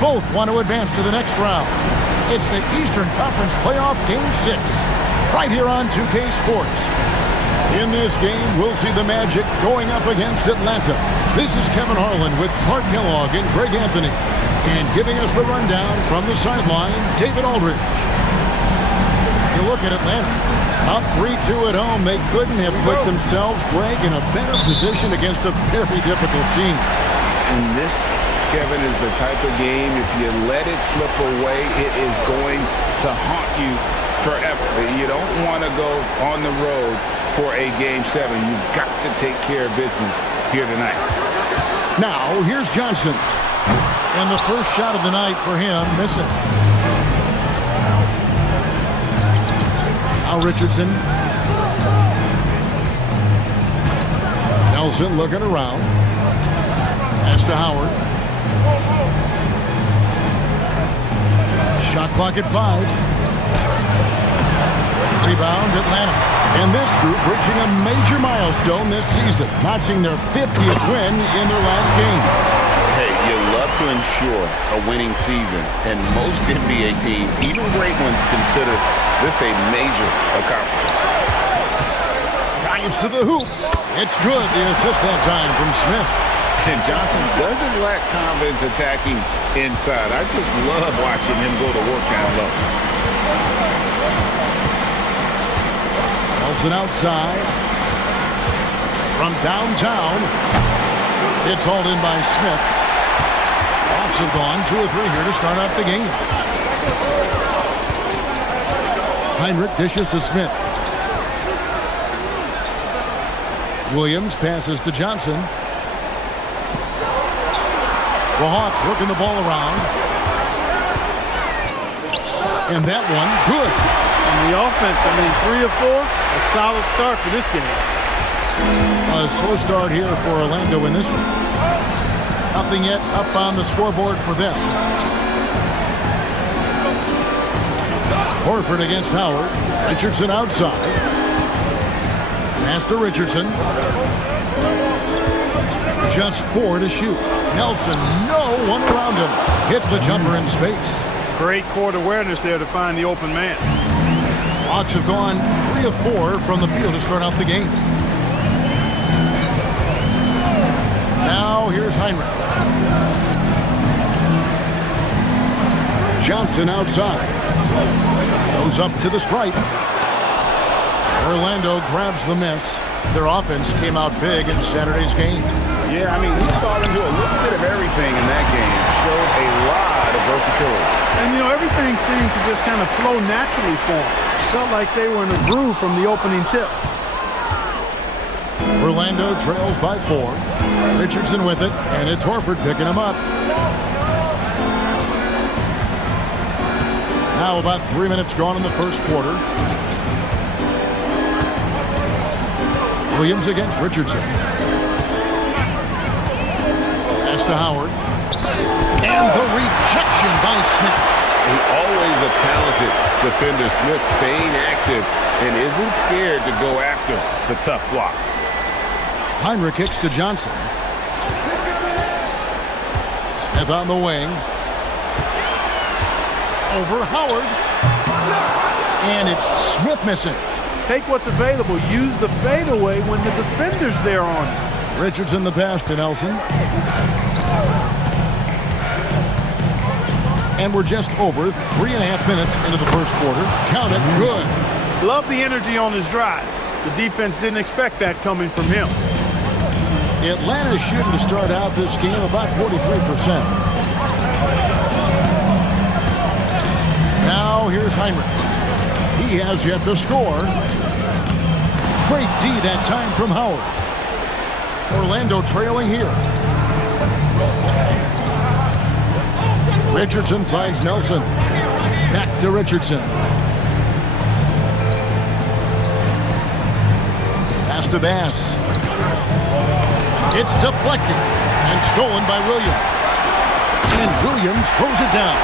Both want to advance to the next round. It's the Eastern Conference Playoff Game 6, right here on 2K Sports. In this game, we'll see the Magic going up against Atlanta. This is Kevin Harlan with Clark Kellogg and Greg Anthony. And giving us the rundown from the sideline, David Aldridge. You look at Atlanta. Up 3-2 at home. They couldn't have put themselves, Greg, in a better position against a very difficult team. And this, Kevin, is the type of game, if you let it slip away, it is going to haunt you forever. You don't want to go on the road for a Game 7. You've got to take care of business here tonight. Now, here's Johnson. And the first shot of the night for him, missing. Now Richardson. Nelson looking around. Pass to Howard. Shot clock at 5. Rebound, Atlanta. And this group reaching a major milestone this season, notching their 50th win in their last game. Hey, you love to ensure a winning season, and most NBA teams, even great ones, consider this a major accomplishment. Drives to the hoop. It's good. The assist that time from Smith. And Johnson doesn't lack confidence attacking inside. I just love watching him go to work down low. Nelson outside. From downtown. It's hauled in by Smith. Hawks have gone 2 or 3 here to start out the game. Heinrich dishes to Smith. Williams passes to Johnson. The Hawks working the ball around. And that one, good. And the offense, 3 of 4, a solid start for this game. A slow start here for Orlando in this one. Nothing yet up on the scoreboard for them. Horford against Howard. Richardson outside. Pass to Richardson. Just 4 to shoot. Nelson, no one around him. Hits the jumper in space. Great court awareness there to find the open man. Hawks have gone 3 of 4 from the field to start out the game. Now here's Heinrich. Johnson outside. Goes up to the stripe. Orlando grabs the miss. Their offense came out big in Saturday's game. Yeah, we saw them do a little bit of everything in that game. Showed a lot of versatility. And, everything seemed to just kind of flow naturally for them. Felt like they were in a groove from the opening tip. Orlando trails by 4. Richardson with it, and it's Horford picking him up. Now about 3 minutes gone in the first quarter. Williams against Richardson. Pass to Howard. And the rejection by Smith. Always a talented defender. Smith staying active and isn't scared to go after the tough blocks. Heinrich kicks to Johnson. Smith on the wing. Over Howard. And it's Smith missing. Take what's available. Use the fadeaway when the defender's there on it. Richardson the pass to Nelson. And we're just over 3.5 minutes into the first quarter. Count it. Good. Love the energy on his drive. The defense didn't expect that coming from him. Atlanta's shooting to start out this game about 43%. Now here's Heinrich. He has yet to score. Great D that time from Howard. Orlando trailing here. Richardson finds Nelson. Back to Richardson. Pass to Bass. It's deflected and stolen by Williams. And Williams throws it down.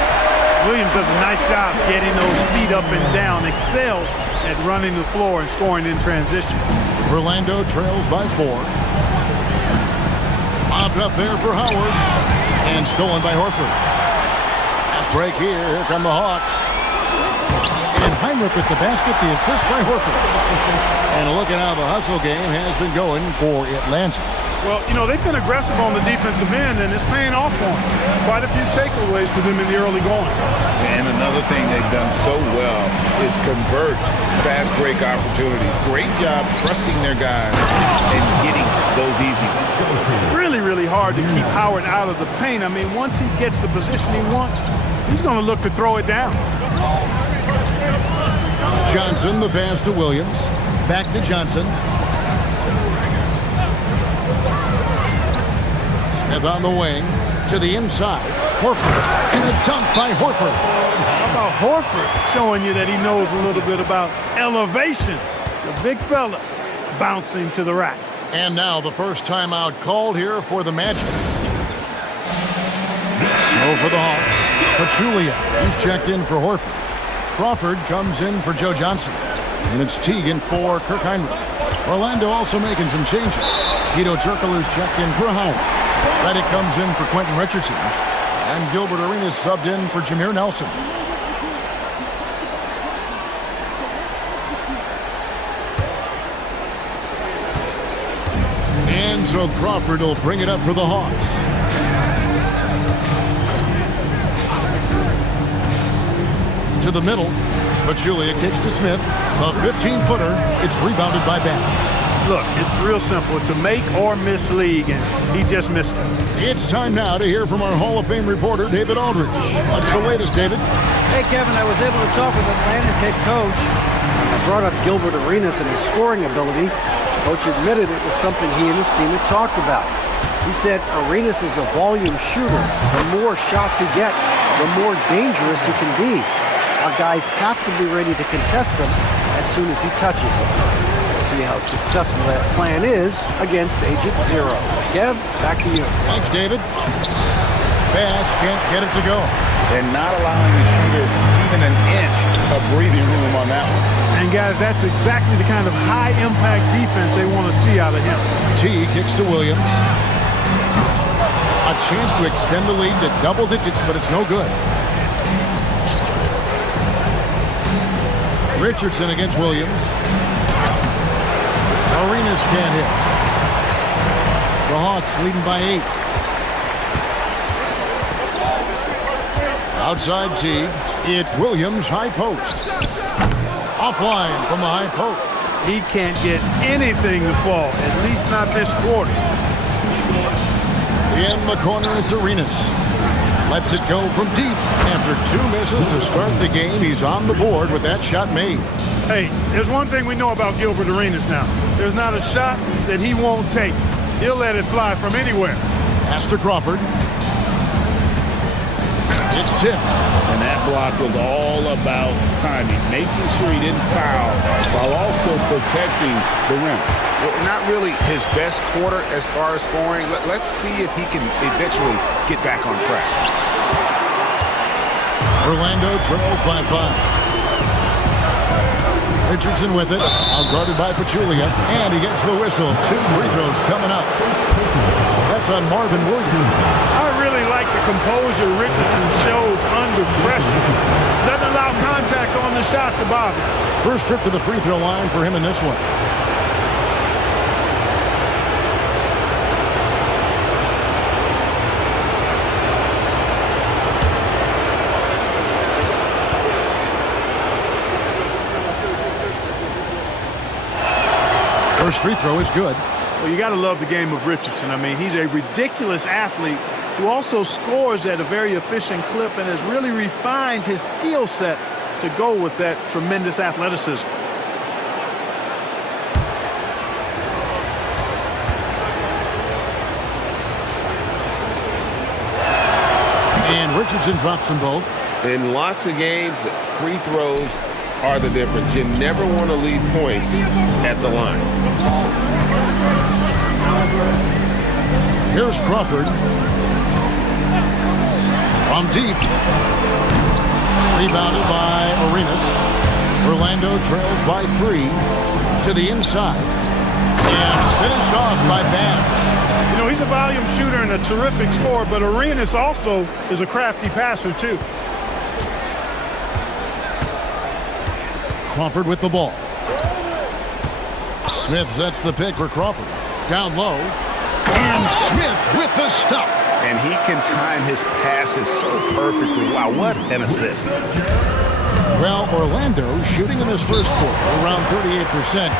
Williams does a nice job getting those feet up and down. Excels at running the floor and scoring in transition. Orlando trails by 4. Lobbed up there for Howard. And stolen by Horford. Fast break here. Here come the Hawks. And Heinrich with the basket, the assist by Horford. And look at how the hustle game has been going for Atlanta. Well, you know, they've been aggressive on the defensive end, and it's paying off for them. Quite a few takeaways for them in the early going. And another thing they've done so well is convert fast break opportunities. Great job trusting their guys and getting those easy. Really, really hard to keep Howard out of the paint. I mean, once he gets the position he wants, he's going to look to throw it down. Johnson, the pass to Williams. Back to Johnson. Smith on the wing. To the inside. Horford. And a dunk by Horford. How about Horford showing you that he knows a little bit about elevation? The big fella bouncing to the rack. And now the first timeout called here for the Magic. So for the Hawks, Pachulia. He's checked in for Horford. Crawford comes in for Joe Johnson. And it's Teague for Kirk Heinrich. Orlando also making some changes. Guido Turkoglu's checked in for Howard. Reddick comes in for Quentin Richardson. And Gilbert Arenas subbed in for Jameer Nelson. And so Crawford will bring it up for the Hawks. To the middle. Pachulia kicks to Smith. A 15-footer. It's rebounded by Bass. Look, it's real simple. It's a make or miss league, and he just missed it. It's time now to hear from our Hall of Fame reporter, David Aldridge. What's the latest, David? Hey, Kevin, I was able to talk with Atlanta's head coach. I brought up Gilbert Arenas and his scoring ability. Coach admitted it was something he and his team had talked about. He said Arenas is a volume shooter. The more shots he gets, the more dangerous he can be. Our guys have to be ready to contest him as soon as he touches it. We'll see how successful that plan is against Agent Zero. Kev, back to you. Thanks, David. Bass can't get it to go. And not allowing the shooter even an inch of breathing room on that one. And, guys, that's exactly the kind of high-impact defense they want to see out of him. T kicks to Williams. A chance to extend the lead to double digits, but it's no good. Richardson against Williams. Arenas can't hit. The Hawks leading by 8. Outside Teague. It's Williams, high post. Offline from the high post. He can't get anything to fall, at least not this quarter. In the corner, it's Arenas. Lets it go from deep. After 2 misses to start the game, he's on the board with that shot made. Hey, there's one thing we know about Gilbert Arenas now. There's not a shot that he won't take. He'll let it fly from anywhere. Pass to Crawford. It's tipped. And that block was all about timing, making sure he didn't foul while also protecting the rim. Well, not really his best quarter as far as scoring. Let's see if he can eventually get back on track. Orlando trails by 5. Richardson with it, outguarded by Pachulia, and he gets the whistle. 2 free throws coming up. That's on Marvin Williams. I really like the composure Richardson shows under pressure. Doesn't allow contact on the shot to bother. First trip to the free throw line for him in this one. First free throw is good. Well, you got to love the game of Richardson. I mean, he's a ridiculous athlete who also scores at a very efficient clip and has really refined his skill set to go with that tremendous athleticism. And Richardson drops them both. In lots of games, free throws are the difference. You never want to leave points at the line. Here's Crawford. From deep. Rebounded by Arenas. Orlando trails by 3 to the inside. And finished off by Bass. You know, he's a volume shooter and a terrific scorer, but Arenas also is a crafty passer, too. Crawford with the ball. Smith sets the pick for Crawford. Down low. And Smith with the stuff. And he can time his passes so perfectly. Wow, what an assist. Well, Orlando shooting in this first quarter around 38%.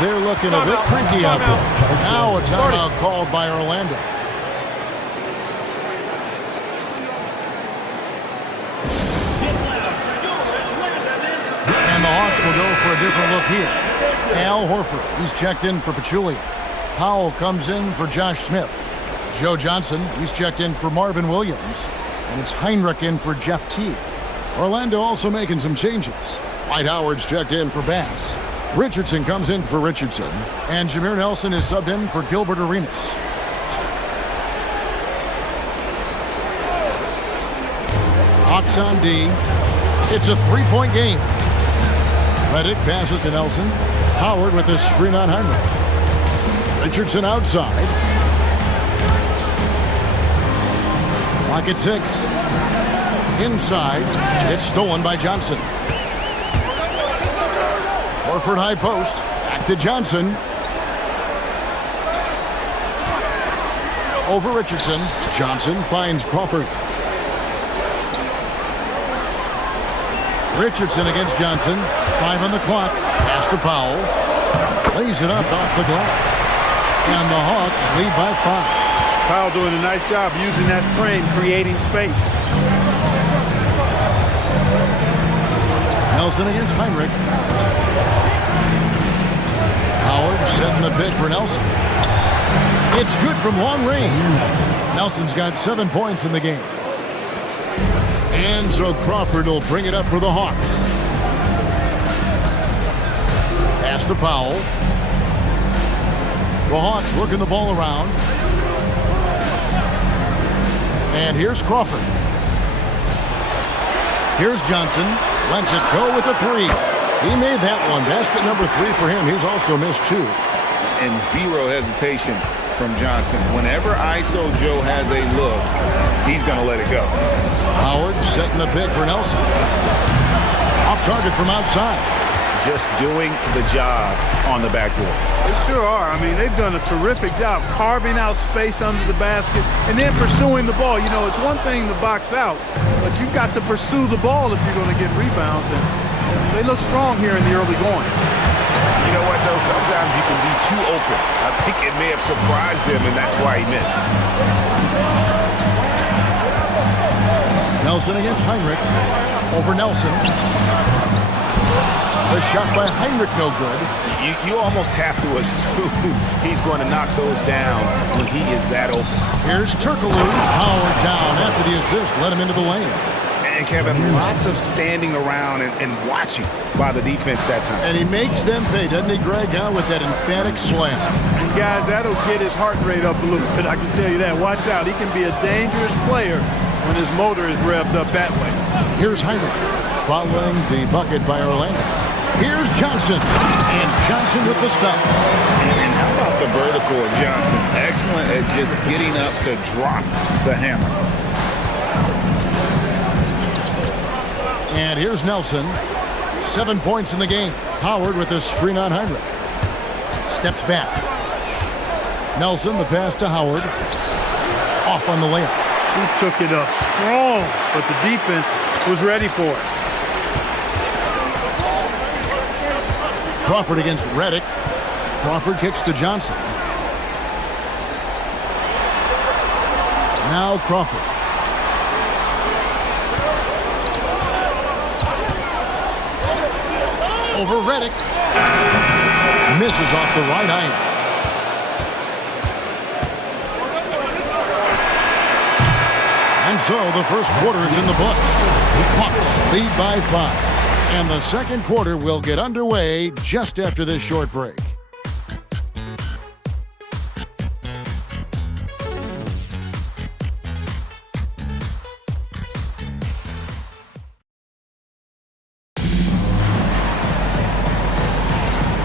They're looking a bit creaky out there. Now a timeout called by Orlando. And the Hawks will go for a different look here. Al Horford, he's checked in for Pachulia. Powell comes in for Josh Smith. Joe Johnson, he's checked in for Marvin Williams. And it's Heinrich in for Jeff Teague. Orlando also making some changes. Dwight Howard's checked in for Bass. Richardson comes in for Richardson. And Jameer Nelson is subbed in for Gilbert Arenas. Hawks on D. It's a three-point game. Redick passes to Nelson. Howard with his screen on Heinrich. Richardson outside. Clock at 6. Inside. It's stolen by Johnson. Horford high post. Back to Johnson. Over Richardson. Johnson finds Crawford. Richardson against Johnson. 5 on the clock. Pass to Powell. Lays it up off the glass. And the Hawks lead by 5. Powell doing a nice job using that frame, creating space. Nelson against Heinrich. Howard setting the pick for Nelson. It's good from long range. Nelson's got 7 points in the game. And so Crawford will bring it up for the Hawks. Pass to Powell. The Hawks working the ball around. And here's Crawford. Here's Johnson. Lets it go with a 3. He made that one. Basket number 3 for him. He's also missed 2. And zero hesitation from Johnson. Whenever ISO Joe has a look, he's going to let it go. Howard setting the pick for Nelson. Off target from outside. Just doing the job on the backboard. They sure are. I mean, they've done a terrific job carving out space under the basket and then pursuing the ball. You know, it's one thing to box out, but you've got to pursue the ball if you're going to get rebounds. And they look strong here in the early going. You know what, though? Sometimes you can be too open. I think it may have surprised him, and that's why he missed. Nelson against Heinrich. Over Nelson. The shot by Heinrich no good. You almost have to assume he's going to knock those down when he is that open. Here's Turkoglu. Howard down after the assist. Let him into the lane. And Kevin, lots of standing around and watching by the defense that time. And he makes them pay, doesn't he, Greg, with that emphatic slam. And guys, that'll get his heart rate up a little bit, I can tell you that. Watch out. He can be a dangerous player when his motor is revved up that way. Here's Heinrich following the bucket by Orlando. Here's Johnson. And Johnson with the stuff. And how about the vertical of Johnson? Excellent at just getting up to drop the hammer. And here's Nelson. 7 points in the game. Howard with his screen on Heinrich. Steps back. Nelson, the pass to Howard. Off on the layup. He took it up strong, but the defense was ready for it. Crawford against Redick. Crawford kicks to Johnson. Now Crawford. Over Redick. Misses off the right iron. And so the first quarter is in the books. Hawks lead by 5. And the second quarter will get underway just after this short break.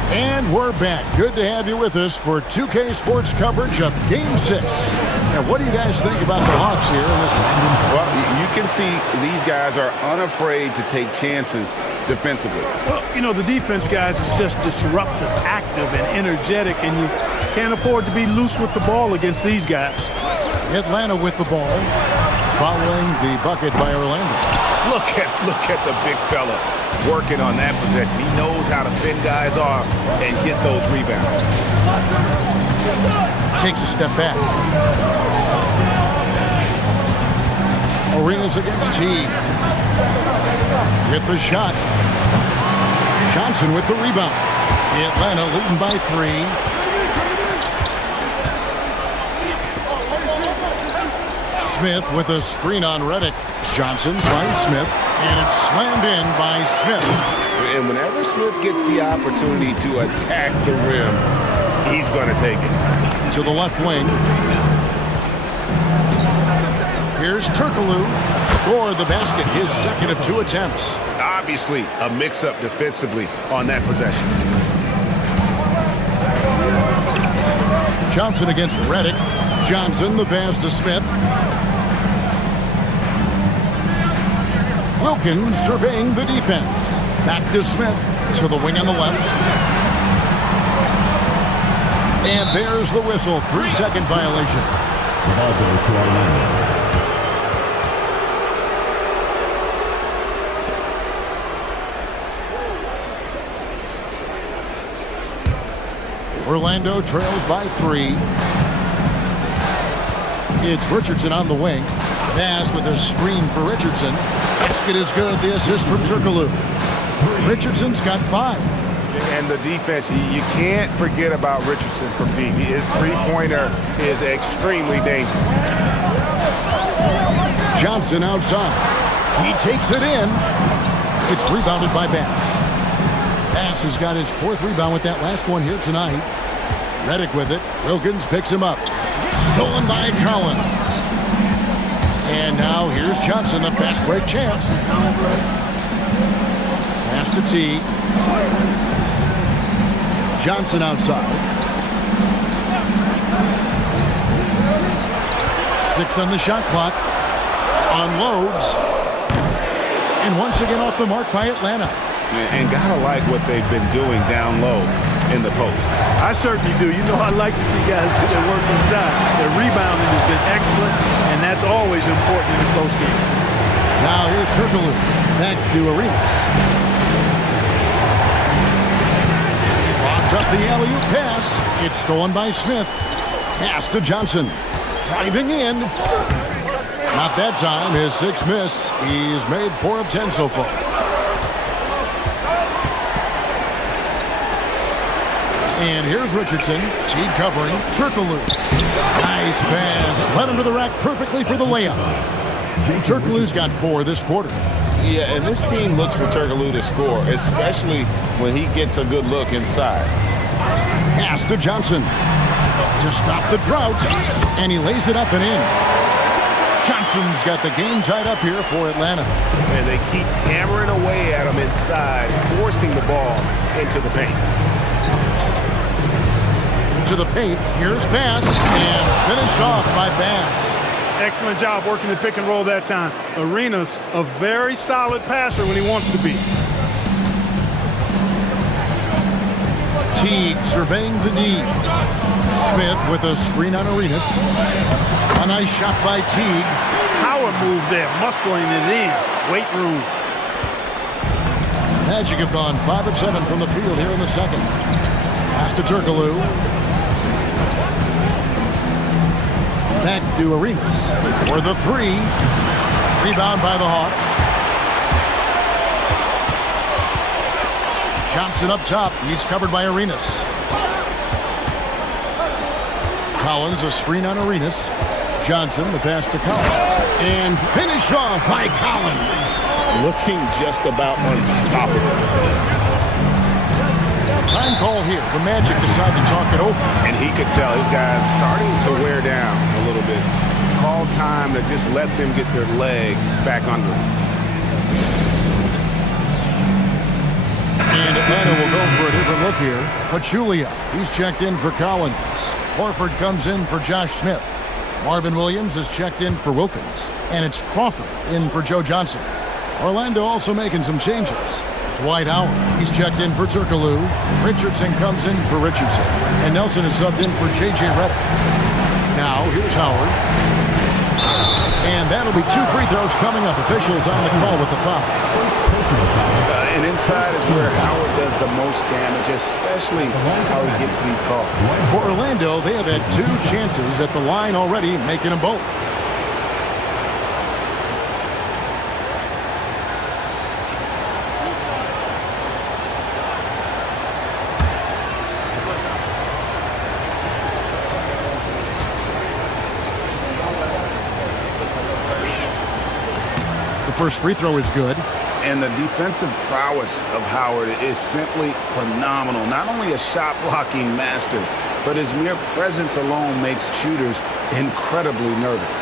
And we're back. Good to have you with us for 2K Sports coverage of Game 6. Now, what do you guys think about the Hawks here in this one? Well, you can see these guys are unafraid to take chances defensively. Well, you know, the defense, guys, is just disruptive, active, and energetic, and you can't afford to be loose with the ball against these guys. Atlanta with the ball, following the bucket by Orlando. Look at the big fella working on that possession. He knows how to fend guys off and get those rebounds. Takes a step back. Arenas against Teague. With the shot. Johnson with the rebound. Atlanta leading by 3. Smith with a screen on Redick. Johnson finds Smith, and it's slammed in by Smith. And whenever Smith gets the opportunity to attack the rim, he's going to take it. To the left wing. Here's Turkoglu. Score the basket, his second of 2 attempts. Obviously, a mix-up defensively on that possession. Johnson against Redick. Johnson, the pass to Smith. Wilkins surveying the defense. Back to Smith, to the wing on the left. And there's the whistle. 3-second violation. The ball goes to Orlando. Orlando trails by 3. It's Richardson on the wing. Pass with a screen for Richardson. Basket is good. The assist from Turkoglu. Richardson's got 5. And the defense, you can't forget about Richardson from deep. His three-pointer is extremely dangerous. Johnson outside. He takes it in. It's rebounded by Bass. Bass has got his 4th rebound with that last one here tonight. Redick with it. Wilkins picks him up. Stolen by Collins. And now here's Johnson, the fast break chance. Pass to Teague. Johnson outside. 6 on the shot clock. Unloads. And once again off the mark by Atlanta. And gotta like what they've been doing down low in the post. I certainly do. You know, I like to see guys do their work inside. Their rebounding has been excellent, and that's always important in a close game. Now here's Turkoglu. Back to Arenas. He lobs up the alley-oop pass. It's stolen by Smith. Pass to Johnson. Driving in. Not that time. His 6th miss. He's made 4 of 10 so far. And here's Richardson. Teague covering. Turkoglu. Nice pass. Led him to the rack perfectly for the layup. Turkoglu's got 4 this quarter. Yeah, and this team looks for Turkoglu to score, especially when he gets a good look inside. Pass to Johnson. To stop the drought. And he lays it up and in. Johnson's got the game tied up here for Atlanta. And they keep hammering away at him inside, forcing the ball into the paint. To the paint. Here's Bass. And finished off by Bass. Excellent job working the pick and roll that time. Arenas, a very solid passer when he wants to be. Teague surveying the D. Smith with a screen on Arenas. A nice shot by Teague. Power move there, muscling it in. Weight room. Magic have gone 5 of 7 from the field here in the second. Pass to Turkoglu. Back to Arenas for the 3. Rebound by the Hawks. Johnson up top. He's covered by Arenas. Collins, a screen on Arenas. Johnson, the pass to Collins. And finished off by Collins. Looking just about unstoppable. Time call here. The Magic decide to talk it over. And he could tell his guys starting to wear down a little bit. Call time to just let them get their legs back under them. And Atlanta will go for a different look here. Pachulia, he's checked in for Collins. Horford comes in for Josh Smith. Marvin Williams is checked in for Wilkins. And it's Crawford in for Joe Johnson. Orlando also making some changes. Dwight Howard. He's checked in for Turkoglu. Richardson comes in for Richardson. And Nelson is subbed in for J.J. Redick. Now, here's Howard. And that'll be 2 free throws coming up. Officials on the call with the foul. And inside is where Howard does the most damage, especially how he gets these calls. For Orlando, they have had 2 chances at the line already, making them both. First free throw is good. And the defensive prowess of Howard is simply phenomenal. Not only a shot-blocking master, but his mere presence alone makes shooters incredibly nervous.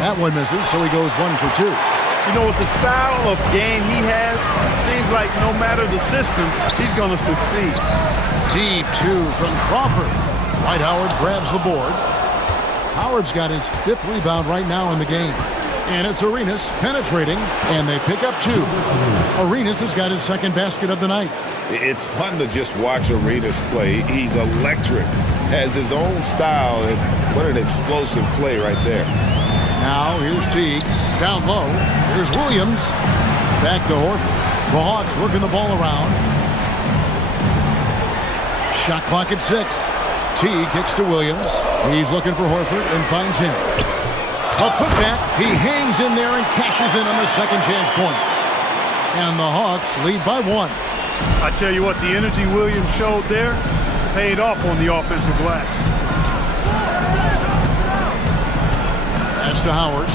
That one misses, so he goes 1 for 2. You know, with the style of game he has, seems like no matter the system, he's going to succeed. Deep 2 from Crawford. Dwight Howard grabs the board. Howard's got his 5th rebound right now in the game. And it's Arenas penetrating, and they pick up 2. Arenas has got his 2nd basket of the night. It's fun to just watch Arenas play. He's electric, has his own style, and what an explosive play right there. Now here's Teague. Down low. Here's Williams. Back to Horford. The Hawks working the ball around. Shot clock at 6. Teague kicks to Williams. He's looking for Horford and finds him. A putback. He hangs in there and cashes in on the second chance points. And the Hawks lead by 1. I tell you what, the energy Williams showed there paid off on the offensive glass. That's to Howard.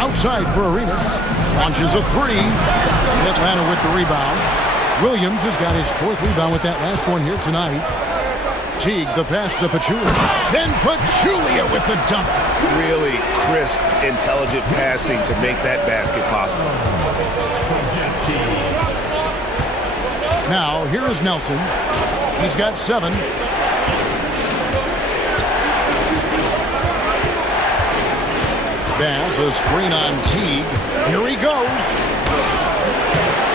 Outside for Arenas. Launches a 3. Atlanta with the rebound. Williams has got his 4th rebound with that last one here tonight. Teague, the pass to Pachulia. Then Pachulia with the dunk. Really crisp, intelligent passing to make that basket possible. Now, here is Nelson. He's got 7. Bass, a screen on Teague. Here he goes.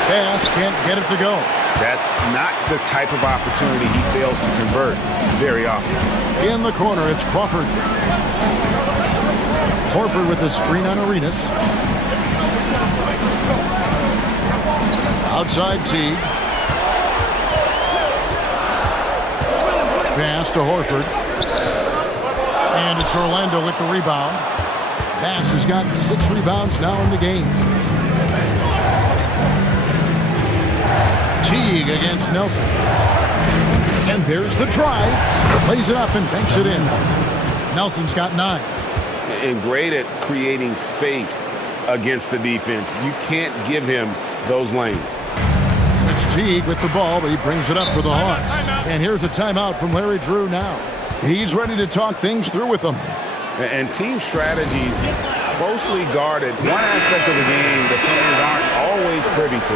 Bass can't get it to go. That's not the type of opportunity he fails to convert very often. In the corner, it's Crawford. Horford with the screen on Arenas. Outside Teague. Pass to Horford. And it's Orlando with the rebound. Bass has got 6 rebounds now in the game. Teague against Nelson. And there's the drive. Lays it up and banks it in. Nelson's got 9. And great at creating space against the defense. You can't give him those lanes. It's Teague with the ball, but he brings it up for the Hawks. And here's a timeout from Larry Drew now. He's ready to talk things through with them. And team strategies closely guarded. One aspect of the game the fans aren't always privy to.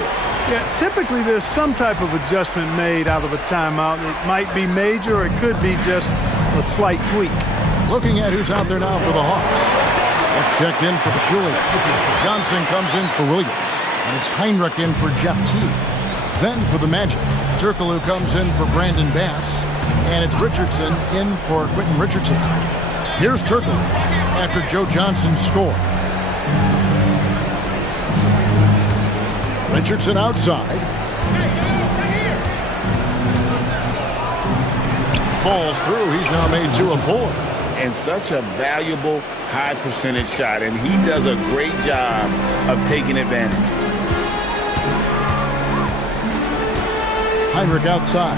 Yeah, typically there's some type of adjustment made out of a timeout. It might be major or it could be just a slight tweak. Looking at who's out there now for the Hawks. That's checked in for Pachulia. Johnson comes in for Williams. And it's Heinrich in for Jeff Teague. Then for the Magic, Turkoglu comes in for Brandon Bass. And it's Richardson in for Quentin Richardson. Here's Turkoglu after Joe Johnson's score. Richardson outside. Falls through. He's now made 2 of 4. And such a valuable high percentage shot. And he does a great job of taking advantage. Heinrich outside.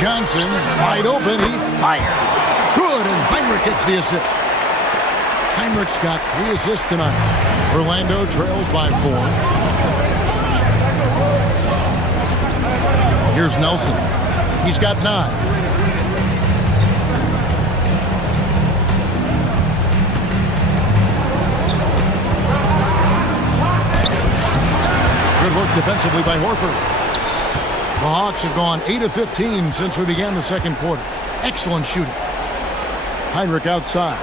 Johnson wide open. He fires. Good, and Heinrich gets the assist. Heinrich's got 3 assists tonight. Orlando trails by 4. Here's Nelson. He's got 9. Good work defensively by Horford. The Hawks have gone 8 of 15 since we began the second quarter. Excellent shooting. Heinrich outside.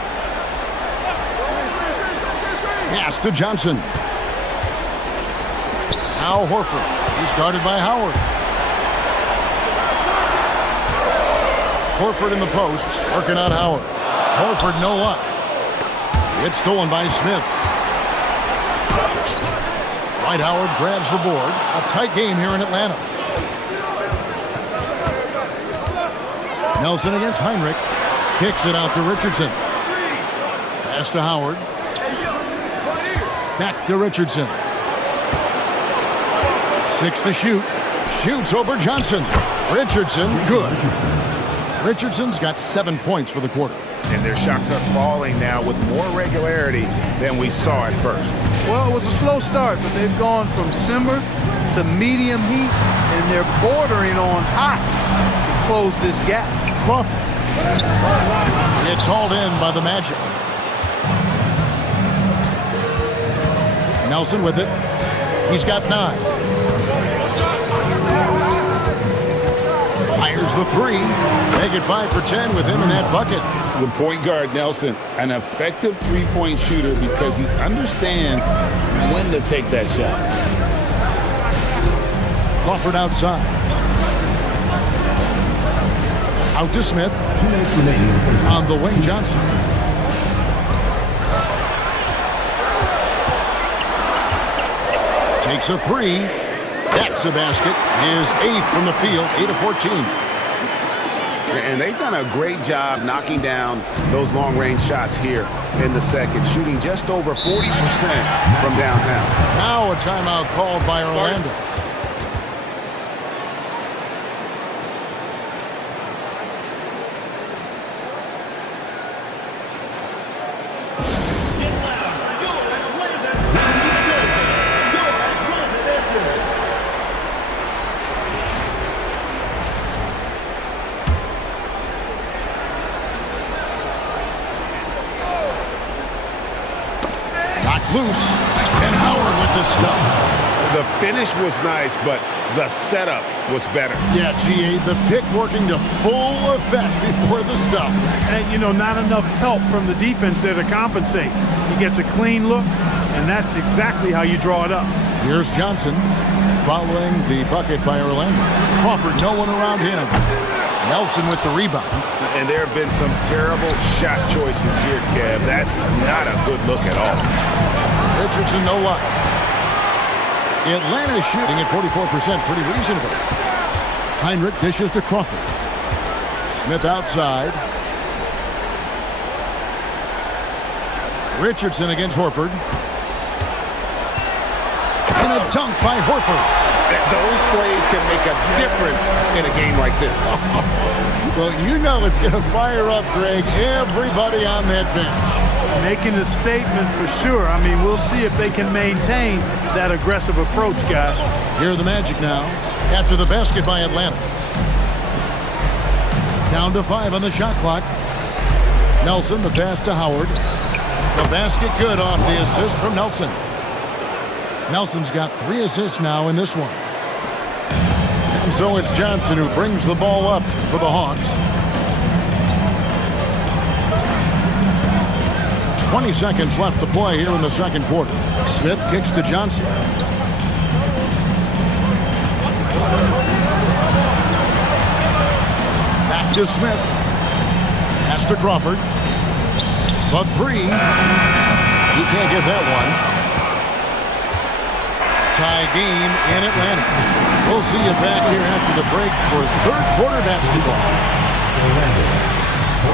Pass to Johnson. Now Horford. He's guarded by Howard. Horford in the post, working on Howard. Horford, no luck. It's stolen by Smith. Dwight Howard grabs the board. A tight game here in Atlanta. Nelson against Heinrich. Kicks it out to Richardson. Pass to Howard. Back to Richardson. 6 to shoot. Shoots over Johnson. Richardson, good. Richardson's got 7 points for the quarter. And their shots are falling now with more regularity than we saw at first. Well, it was a slow start, but they've gone from simmer to medium heat, and they're bordering on hot to close this gap. Crawford. It's hauled in by the Magic. Nelson with it. He's got 9. Fires the 3. Make it 5 for 10 with him in that bucket. The point guard, Nelson, an effective three-point shooter because he understands when to take that shot. Crawford outside. Out to Smith. 2 minutes remaining. On the wing, Johnson. Takes a 3. That's a basket. His 8th from the field, 8 of 14. And they've done a great job knocking down those long-range shots here in the second, shooting just over 40% from downtown. Now a timeout called by Orlando. Loose, and Howard with the stuff. The finish was nice, but the setup was better. Yeah, GA, the pick working to full effect before the stuff. And, you know, not enough help from the defense there to compensate. He gets a clean look, and that's exactly how you draw it up. Here's Johnson following the bucket by Orlando. Crawford, no one around him. Nelson with the rebound. And there have been some terrible shot choices here, Kev. That's not a good look at all. Richardson, no luck. Atlanta shooting at 44%, pretty reasonable. Heinrich dishes to Crawford. Smith outside. Richardson against Horford. And a dunk by Horford. Those plays can make a difference in a game like this. Well, you know it's going to fire up, Greg, everybody on that bench. Making a statement for sure. I mean, we'll see if they can maintain that aggressive approach, guys. Here are the Magic now after the basket by Atlanta. Down to 5 on the shot clock. Nelson, the pass to Howard. The basket good off the assist from Nelson. Nelson's got 3 assists now in this one. And so it's Johnson who brings the ball up for the Hawks. 20 seconds left to play here in the second quarter. Smith kicks to Johnson. Back to Smith. Pass to Crawford. The 3. He can't get that one. Tie game in Atlanta. We'll see you back here after the break for third quarter basketball. Orlando,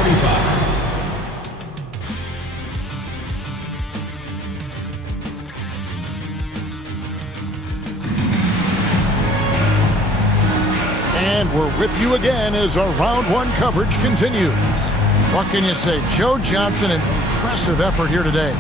45. And we're with you again as our round 1 coverage continues. What can you say? Joe Johnson, an impressive effort here today.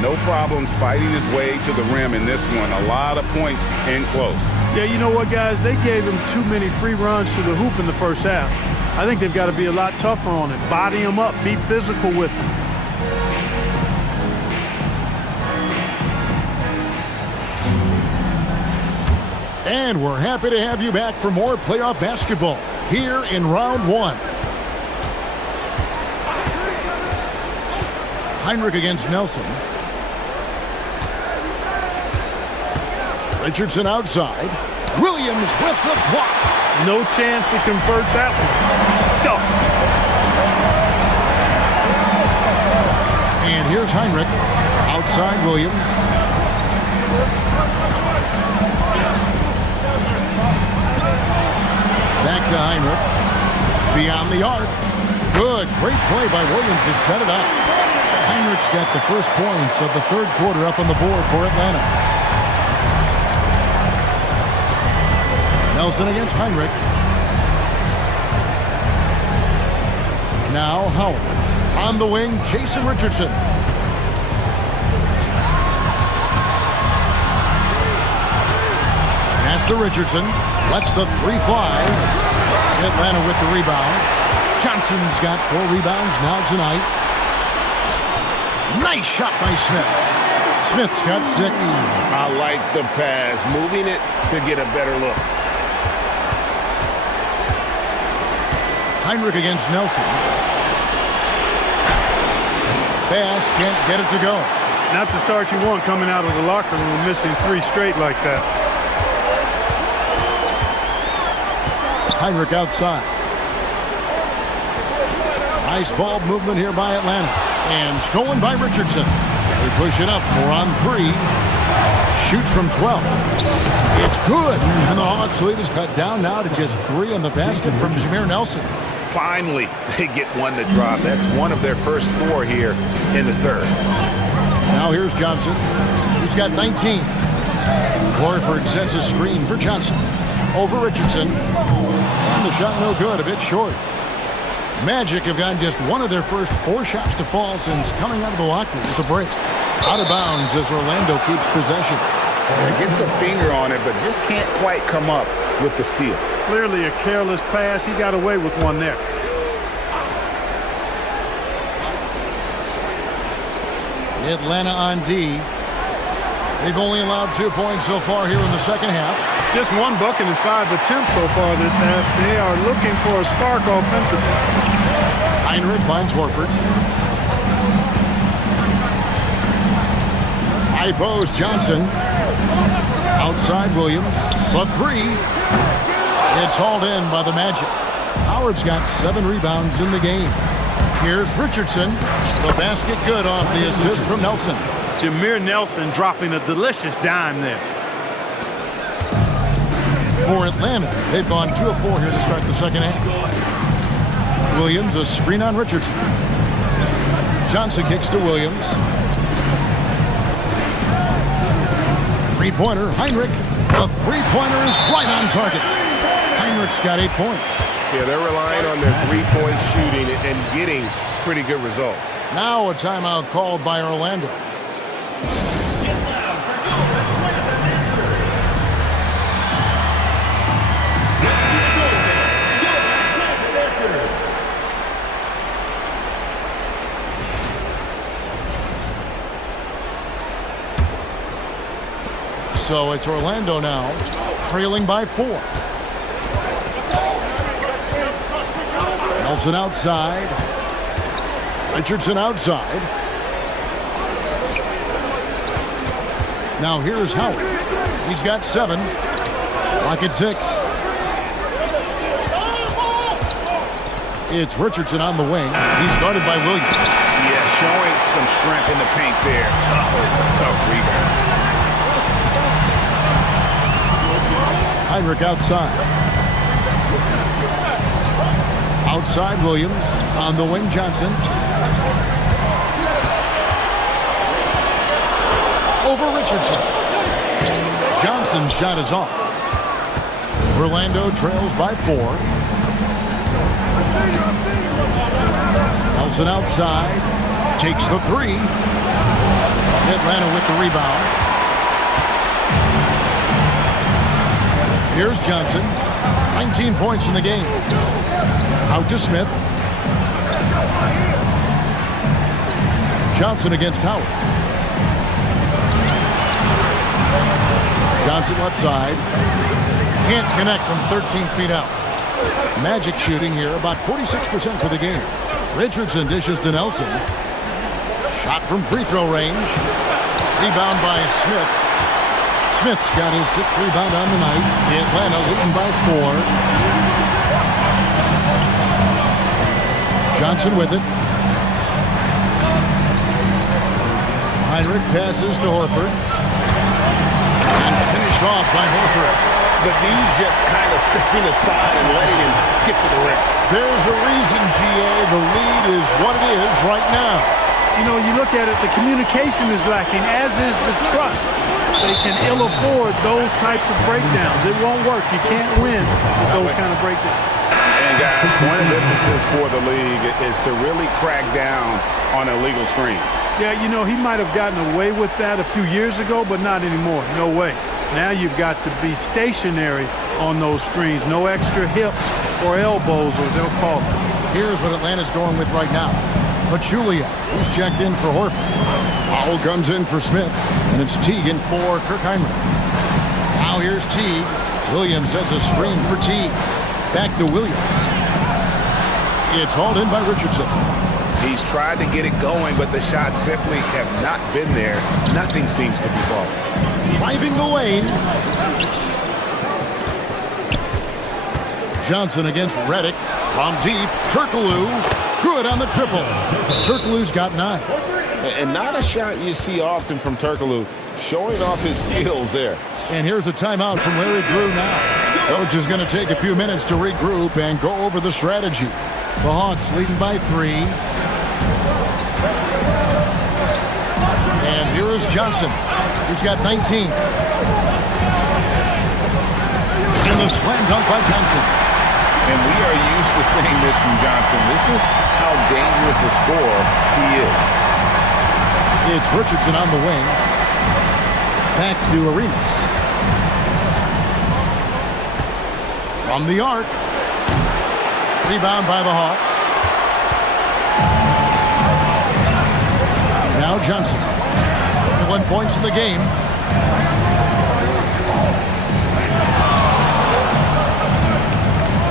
No problems fighting his way to the rim in this one. A lot of points in close. Yeah, you know what, guys? They gave him too many free runs to the hoop in the first half. I think they've got to be a lot tougher on it. Body him up. Be physical with him. And we're happy to have you back for more playoff basketball here in round one. Heinrich against Nelson. Richardson outside. Williams with the block. No chance to convert that one. Stuffed. And here's Heinrich. Outside Williams. Back to Heinrich. Beyond the arc. Good. Great play by Williams to set it up. Heinrich's got the first points of the third quarter up on the board for Atlanta. Nelson against Heinrich. Now Howard. On the wing, Jason Richardson. Pass to Richardson. Lets the three fly. Atlanta with the rebound. Johnson's got 4 rebounds now tonight. Nice shot by Smith. Smith's got 6. I like the pass, moving it to get a better look. Heinrich against Nelson. Pass, can't get it to go. Not the start you want coming out of the locker room, missing 3 straight like that. Heinrich outside. Nice ball movement here by Atlanta. And stolen by Richardson. They push it up 4 on 3. Shoots from 12. It's good. And the Hawks lead is cut down now to just 3 on the basket from Jameer Nelson. Finally, they get one to drop. That's one of their first 4 here in the third. Now here's Johnson. He's got 19. Horford sets a screen for Johnson. Over Richardson. And the shot no good, a bit short. Magic have gotten just one of their first 4 shots to fall since coming out of the locker room at the break. Out of bounds as Orlando keeps possession. Gets a finger on it, but just can't quite come up with the steal. Clearly a careless pass. He got away with one there. Atlanta on D. They've only allowed 2 points so far here in the second half. Just 1 bucket and 5 attempts so far this half. They are looking for a spark offensively. Heinrich finds Horford. High post Johnson. Outside Williams. The 3. It's hauled in by the Magic. Howard's got 7 rebounds in the game. Here's Richardson. The basket good off the assist from Nelson. Jameer Nelson dropping a delicious dime there. For Atlanta, they've gone 2 of 4 here to start the second half. Williams, a screen on Richardson. Johnson kicks to Williams. 3-pointer, Heinrich. The 3-pointer is right on target. Heinrich's got 8 points. Yeah, they're relying on their 3-point shooting and getting pretty good results. Now a timeout called by Orlando. So it's Orlando now, trailing by 4. Nelson outside. Richardson outside. Now here's Howard. He's got 7. Rocket 6. It's Richardson on the wing. He's guarded by Williams. Yeah, showing some strength in the paint there. Tough rebound. Heinrich outside. Outside Williams. On the wing Johnson. Over Richardson. Johnson's shot is off. Orlando trails by 4. Nelson outside. Takes the 3. Atlanta with the rebound. Here's Johnson. 19 points in the game. Out to Smith. Johnson against Howard. Johnson left side. Can't connect from 13 feet out. Magic shooting here, about 46% for the game. Richardson dishes to Nelson. Shot from free throw range. Rebound by Smith. Smith's got his 6th rebound on the night. The Atlanta leading by 4. Johnson with it. Heinrich passes to Horford. And finished off by Horford. The D just kind of stepping aside and letting him get to the rim. There's a reason, GA. The lead is what it is right now. You know, you look at it, the communication is lacking, as is the trust. They can ill afford those types of breakdowns. It won't work. You can't win with those kind of breakdowns. And guys, point of emphasis for the league is to really crack down on illegal screens. Yeah, you know, he might have gotten away with that a few years ago, but not anymore. No way. Now you've got to be stationary on those screens. No extra hips or elbows, or they'll call it. Here's what Atlanta's going with right now. Pachulia, he's checked in for Horford. Powell comes in for Smith, and it's Teague in for Kirk Heinrich. Now here's Teague. Williams has a screen for Teague. Back to Williams. It's hauled in by Richardson. He's tried to get it going, but the shots simply have not been there. Nothing seems to be falling. Driving the lane. Johnson against Redick. From deep, Turkoglu. Good on the triple. Turkoglu's got 9. And not a shot you see often from Turkoglu, showing off his skills there. And here's a timeout from Larry Drew now. Coach is going to take a few minutes to regroup and go over the strategy. The Hawks leading by 3. And here is Johnson. He's got 19. And the slam dunk by Johnson. And we are used to seeing this from Johnson. This is how dangerous a scorer he is. It's Richardson on the wing. Back to Arenas. From the arc. Rebound by the Hawks. Now Johnson. 21 points in the game.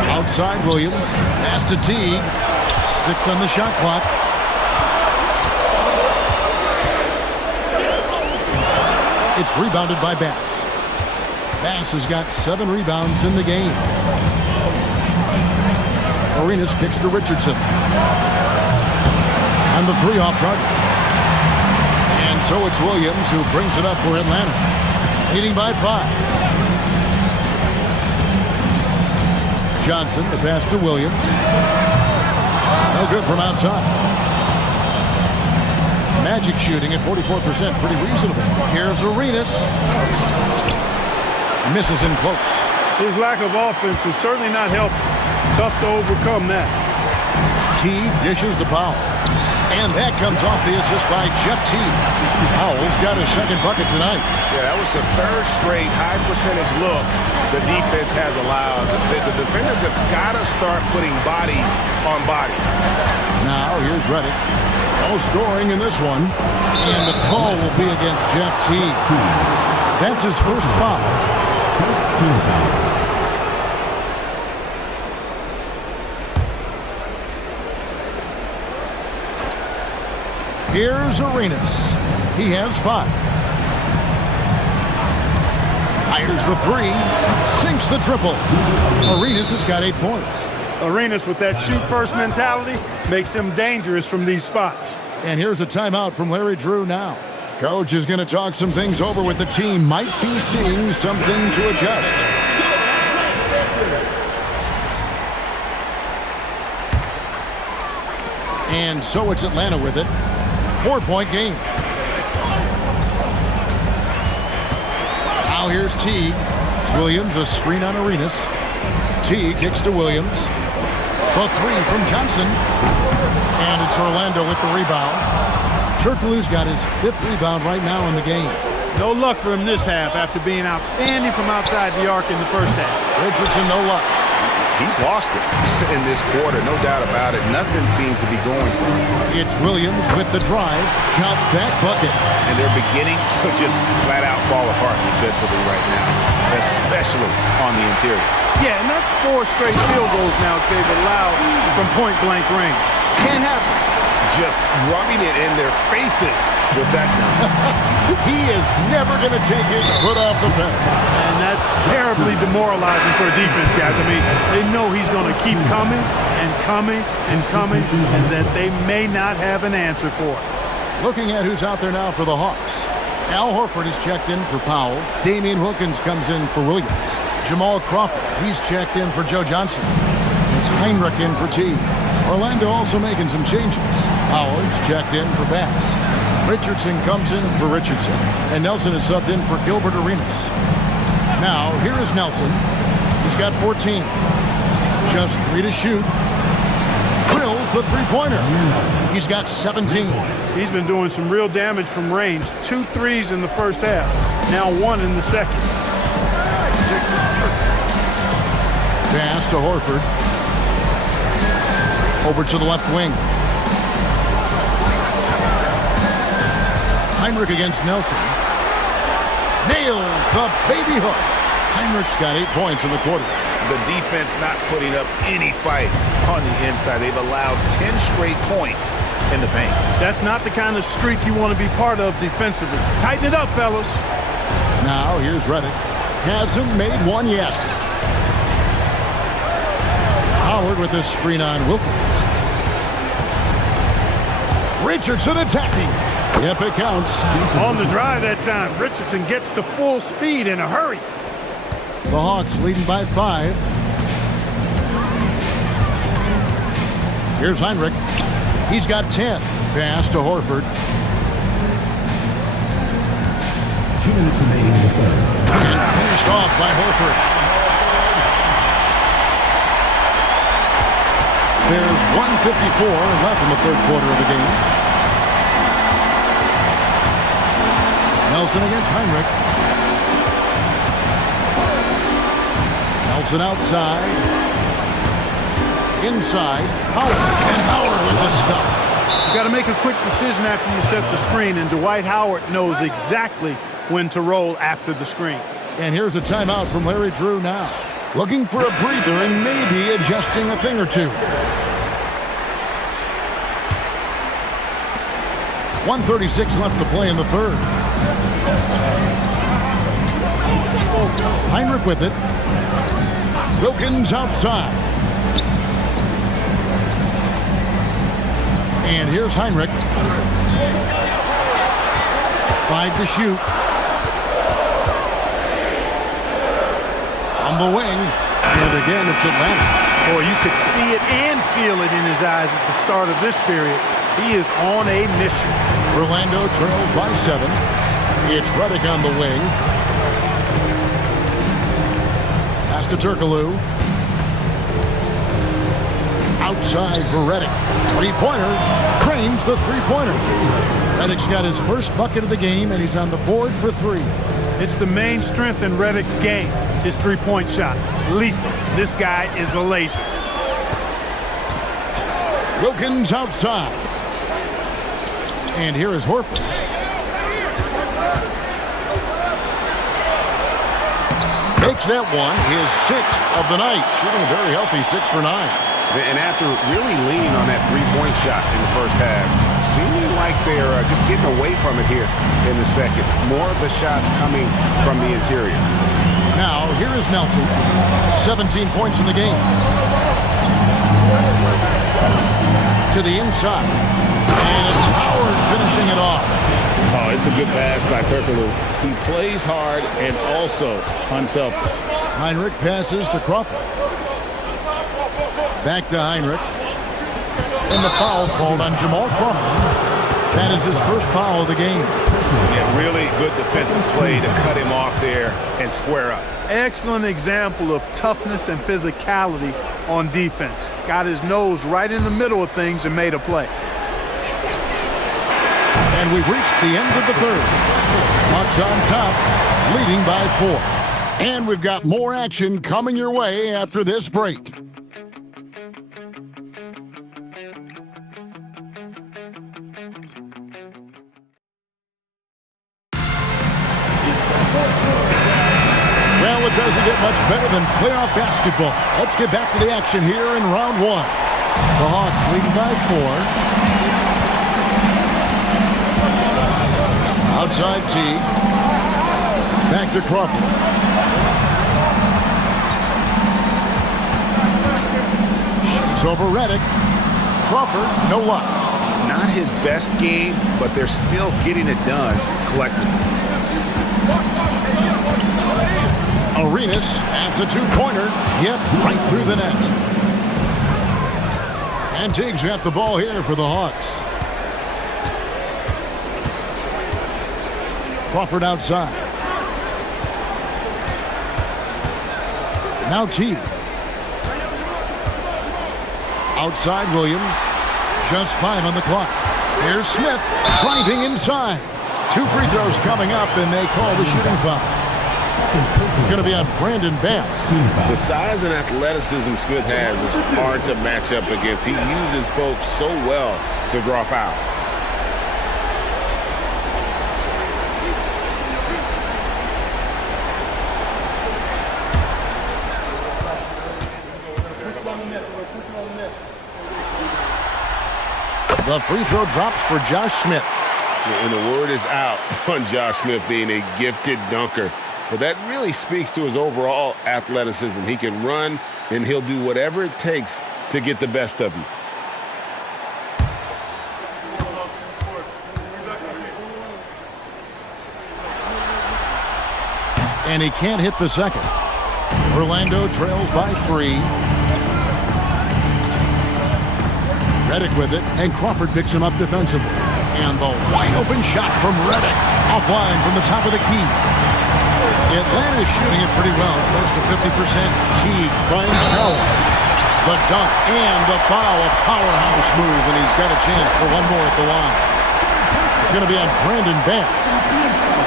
Outside Williams. Pass to Teague. 6 on the shot clock. It's rebounded by Bass. Bass has got 7 rebounds in the game. Arenas kicks to Richardson. And the 3 off target. And so it's Williams who brings it up for Atlanta. Leading by 5. Johnson, the pass to Williams. No good from outside. Magic shooting at 44%, pretty reasonable. Here's Arenas. Misses in close. His lack of offense is certainly not helping. Tough to overcome that. Teague dishes to Powell. And that comes off the assist by Jeff Teague. Powell's got his 2nd bucket tonight. Yeah, that was the 3rd straight high percentage look the defense has allowed. The defenders have got to start putting bodies on bodies. Now here's Redick. No scoring in this one. And the call will be against Jeff Teague. That's his first foul. First team foul. Here's Arenas. He has 5. Fires the 3. Sinks the triple. Arenas has got 8 points. Arenas with that shoot-first mentality makes him dangerous from these spots. And here's a timeout from Larry Drew now. Coach is going to talk some things over with the team. Might be seeing something to adjust. And so it's Atlanta with it. 4-point game. Now here's Teague. Williams, a screen on Arenas. Teague kicks to Williams. The 3 from Johnson. And it's Orlando with the rebound. Turkoglu's got his 5th rebound right now in the game. No luck for him this half after being outstanding from outside the arc in the first half. Richardson, no luck. He's lost it in this quarter, no doubt about it. Nothing seems to be going for him. It's Williams with the drive. Count that bucket. And they're beginning to just flat out fall apart defensively right now, especially on the interior. Yeah, and that's 4 straight field goals now they've allowed from point-blank range. Can't happen. Just rubbing it in their faces with that number. He is never going to take his foot off the pedal. And that's terribly demoralizing for a defense, guys. I mean, they know he's going to keep coming and coming and coming, and that they may not have an answer for it. Looking at who's out there now for the Hawks. Al Horford is checked in for Powell. Damian Wilkins comes in for Williams. Jamal Crawford, he's checked in for Joe Johnson. It's Heinrich in for T. Orlando also making some changes. Howard's checked in for Bass. Richardson comes in for Richardson. And Nelson is subbed in for Gilbert Arenas. Now, here is Nelson. He's got 14. Just 3 to shoot. Drills the three-pointer. He's got 17. He's been doing some real damage from range. 2 threes in the first half. Now 1 in the second. Pass to Horford. Over to the left wing. Heinrich against Nelson. Nails the baby hook. Heinrich's got 8 points in the quarter. The defense not putting up any fight on the inside. They've allowed 10 straight points in the paint. That's not the kind of streak you want to be part of defensively. Tighten it up, fellas. Now here's Redick. Hasn't made one yet. Howard with this screen on Wilkins. Richardson attacking. Yep, it counts. On the drive that time, Richardson gets to full speed in a hurry. The Hawks leading by 5. Here's Heinrich. He's got 10. Pass to Horford. 2 minutes remaining in the third. And finished off by Horford. There's 1:54 left in the third quarter of the game. Nelson against Heinrich. Nelson outside. Inside. Howard. And Howard with the stuff. You got to make a quick decision after you set the screen, and Dwight Howard knows exactly when to roll after the screen. And here's a timeout from Larry Drew now. Looking for a breather and maybe adjusting a thing or two. 1:36 left to play in the third. Heinrich with it. Wilkins outside. And here's Heinrich. 5 to shoot. On the wing. And again, it's Atlanta. Boy, you could see it and feel it in his eyes at the start of this period. He is on a mission. Orlando trails by 7. It's Redick on the wing. Pass to Turkoglu. Outside for Redick. Three-pointer. Cranes the three-pointer. Redick's got his first bucket of the game, and he's on the board for 3. It's the main strength in Redick's game, his three-point shot. Lethal. This guy is a laser. Wilkins outside. And here is Horford. Makes that one his 6th of the night. Shooting a very healthy 6 for 9. And after really leaning on that three-point shot in the first half, seeming like they're just getting away from it here in the second. More of the shots coming from the interior. Now, here is Nelson. 17 points in the game. To the inside. And it's Howard finishing it off. Oh, it's a good pass by Turkoglu. He plays hard and also unselfish. Heinrich passes to Crawford. Back to Heinrich. And the foul called on Jamal Crawford. That is his first foul of the game. Yeah, really good defensive play to cut him off there and square up. Excellent example of toughness and physicality on defense. Got his nose right in the middle of things and made a play. And we've reached the end of the third. Bucks on top, leading by 4. And we've got more action coming your way after this break. it doesn't get much better than playoff basketball. Let's get back to the action here in round one. The Hawks leading by 4. Outside T. Back to Crawford. Shoots over Redick. Crawford, no luck. Not his best game, but they're still getting it done collectively. Arenas, that's a two-pointer. Yep, right through the net. And Teague's got the ball here for the Hawks. Crawford outside. Now Teague. Outside Williams. Just 5 on the clock. Here's Smith driving inside. 2 free throws coming up, and they call the shooting foul. It's going to be on Brandon Bass. The size and athleticism Smith has is hard to match up against. He uses both so well to draw fouls. The free throw drops for Josh Smith. And the word is out on Josh Smith being a gifted dunker. But that really speaks to his overall athleticism. He can run, and he'll do whatever it takes to get the best of you. And he can't hit the second. Orlando trails by 3. Redick with it, and Crawford picks him up defensively. And the wide-open shot from Redick. Offline from the top of the key. Atlanta's shooting it pretty well, close to 50%. Teague finds Powell. The dunk and the foul, a powerhouse move, and he's got a chance for one more at the line. It's going to be on Brandon Bass.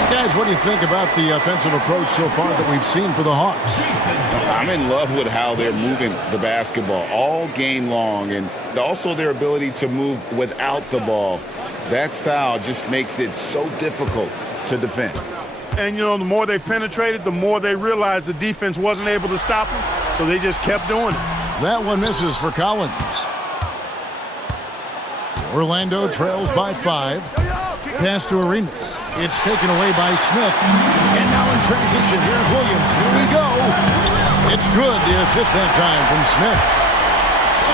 Guys, what do you think about the offensive approach so far that we've seen for the Hawks? I'm in love with how they're moving the basketball all game long, and also their ability to move without the ball. That style just makes it so difficult to defend. And, you know, the more they penetrated, the more they realized the defense wasn't able to stop them, so they just kept doing it. That one misses for Collins. Orlando trails by 5. Pass to Arenas. It's taken away by Smith. And now in transition, here's Williams. Here we go. It's good, the assist that time from Smith.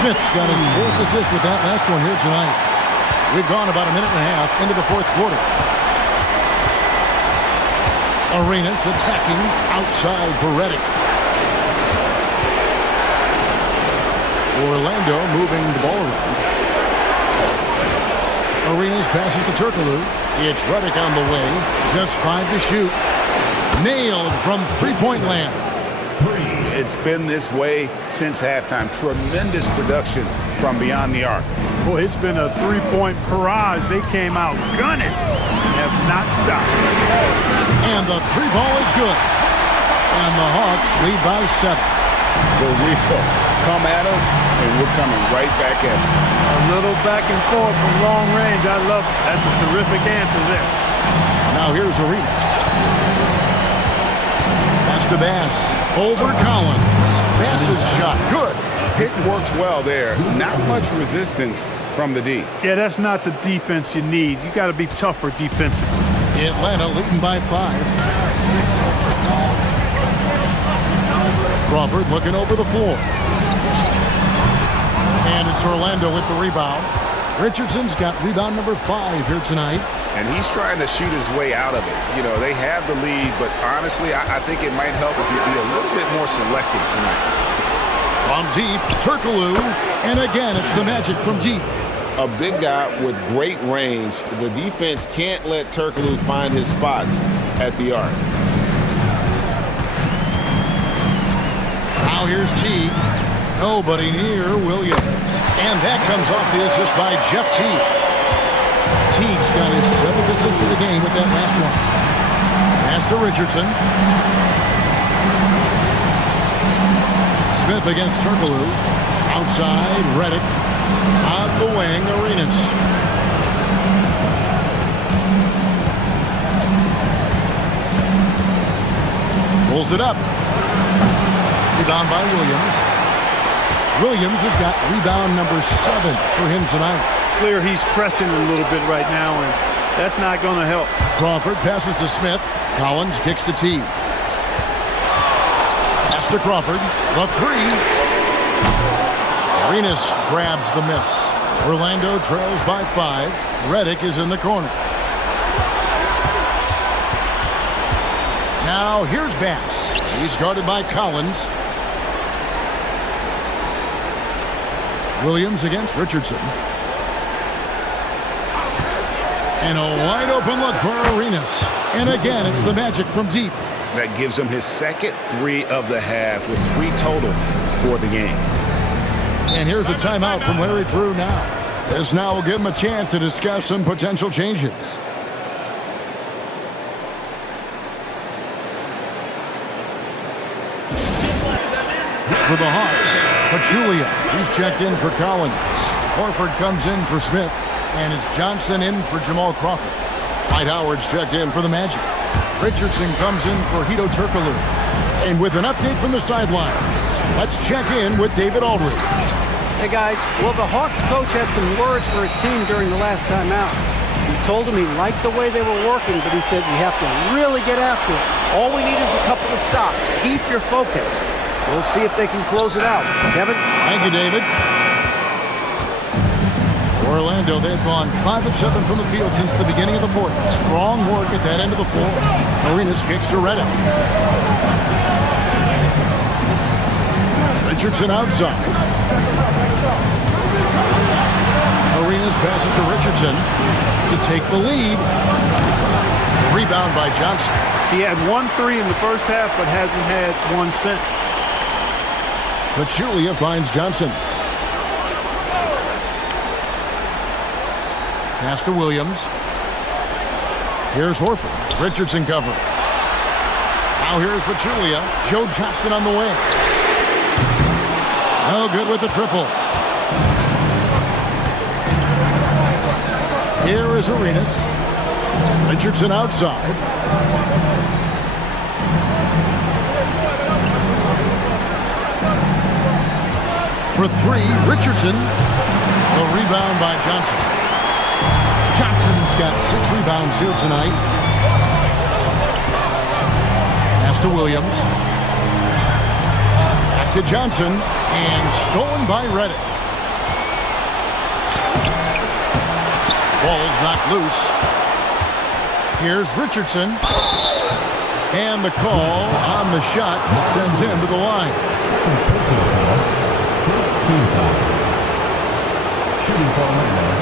Smith's got his 4th assist with that last one here tonight. We've gone about a minute and a half into the 4th quarter. Arenas attacking outside for Redick. Orlando moving the ball around. Arenas passes to Turkoglu. It's Redick on the wing. Just 5 to shoot. Nailed from three-point land. It's been this way since halftime. Tremendous production from beyond the arc. Boy, it's been a three-point barrage. They came out gunning and have not stopped. And the 3 ball is good. And the Hawks lead by 7. The wheel come at us, and we're coming right back at you. A little back and forth from long range. I love it. That's a terrific answer there. Now here's Arenas. Pass to Bass. Over Collins. Bass's shot. Good. It works well there. Not much resistance from the D. Yeah, that's not the defense you need. You got to be tougher defensively. Atlanta leading by 5. Crawford looking over the floor. And it's Orlando with the rebound. Richardson's got rebound number 5 here tonight. And he's trying to shoot his way out of it. You know, they have the lead, but honestly, I think it might help if you be a little bit more selective tonight. From deep, Turkoglu. And again, it's the Magic from deep. A big guy with great range. The defense can't let Turkoglu find his spots at the arc. Now here's Teague. Nobody near Williams. And that comes off the assist by Jeff Teague. Teague's got his 7th assist of the game with that last one. Pass to Richardson. Smith against Turkoglu. Outside, Redick. On the wing, Arenas. Pulls it up. Rebound by Williams. Williams has got rebound number 7 for him tonight. Clear he's pressing a little bit right now, and that's not going to help. Crawford passes to Smith. Collins kicks to T. Pass to Crawford. The 3. Arenas grabs the miss. Orlando trails by 5. Reddick is in the corner. Now here's Bass. He's guarded by Collins. Williams against Richardson. And a wide open look for Arenas. And again, it's the Magic from deep. That gives him his second 3 of the half with 3 total for the game. And here's a timeout from Larry Drew now. This now will give him a chance to discuss some potential changes. For the Hawks, Pachulia. He's checked in for Collins. Horford comes in for Smith. And it's Johnson in for Jamal Crawford. Dwight Howard's checked in for the Magic. Richardson comes in for Hedo Turkoglu. And with an update from the sideline, let's check in with David Aldridge. Hey guys, well the Hawks coach had some words for his team during the last time out. He told them he liked the way they were working, but he said we have to really get after it. All we need is a couple of stops. Keep your focus. We'll see if they can close it out. Kevin? Thank you, David. Orlando, they've gone 5 of 7 from the field since the beginning of the fourth. Strong work at that end of the floor. Arenas kicks to Reddick. Richardson outside. Arenas passes to Richardson to take the lead. Rebound by Johnson. He had 1 3 in the first half, but hasn't had one since. Pachulia finds Johnson. Pass to Williams. Here's Horford. Richardson cover. Now here's Pachulia. Joe Johnson on the wing. No good with the triple. Here is Arenas. Richardson outside. For 3, Richardson. The rebound by Johnson. Johnson's got 6 rebounds here tonight. Pass to Williams. Back to Johnson. And stolen by Reddick. Ball's knocked loose. Here's Richardson. And the call on the shot that sends him to the line. First team foul. Shooting foul right now.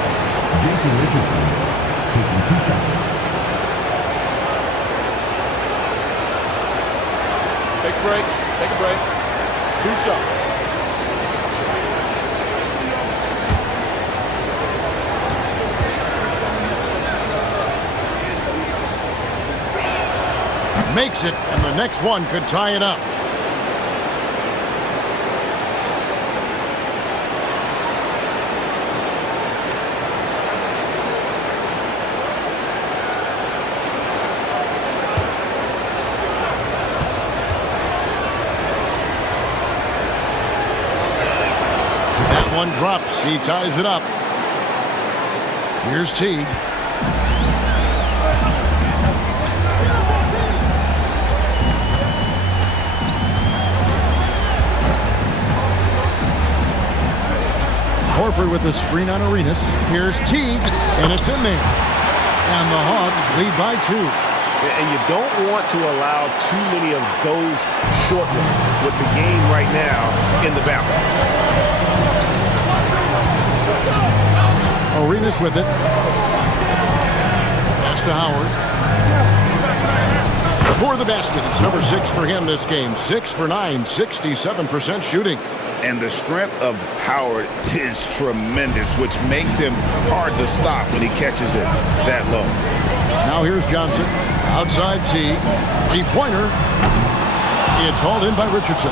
Jason Richardson taking 2 shots. Take a break. Take a break. 2 shots. Makes it, and the next one could tie it up. That one drops. He ties it up. Here's T. Horford with the screen on Arenas. Here's Teague, and it's in there. And the Hawks lead by 2. And you don't want to allow too many of those short ones with the game right now in the balance. Arenas with it. Pass to Howard. For the basket. It's number 6 for him this game. 6 for 9, 67% shooting. And the strength of Howard is tremendous, which makes him hard to stop when he catches it that low. Now here's Johnson. Outside T. 3-pointer. It's hauled in by Richardson.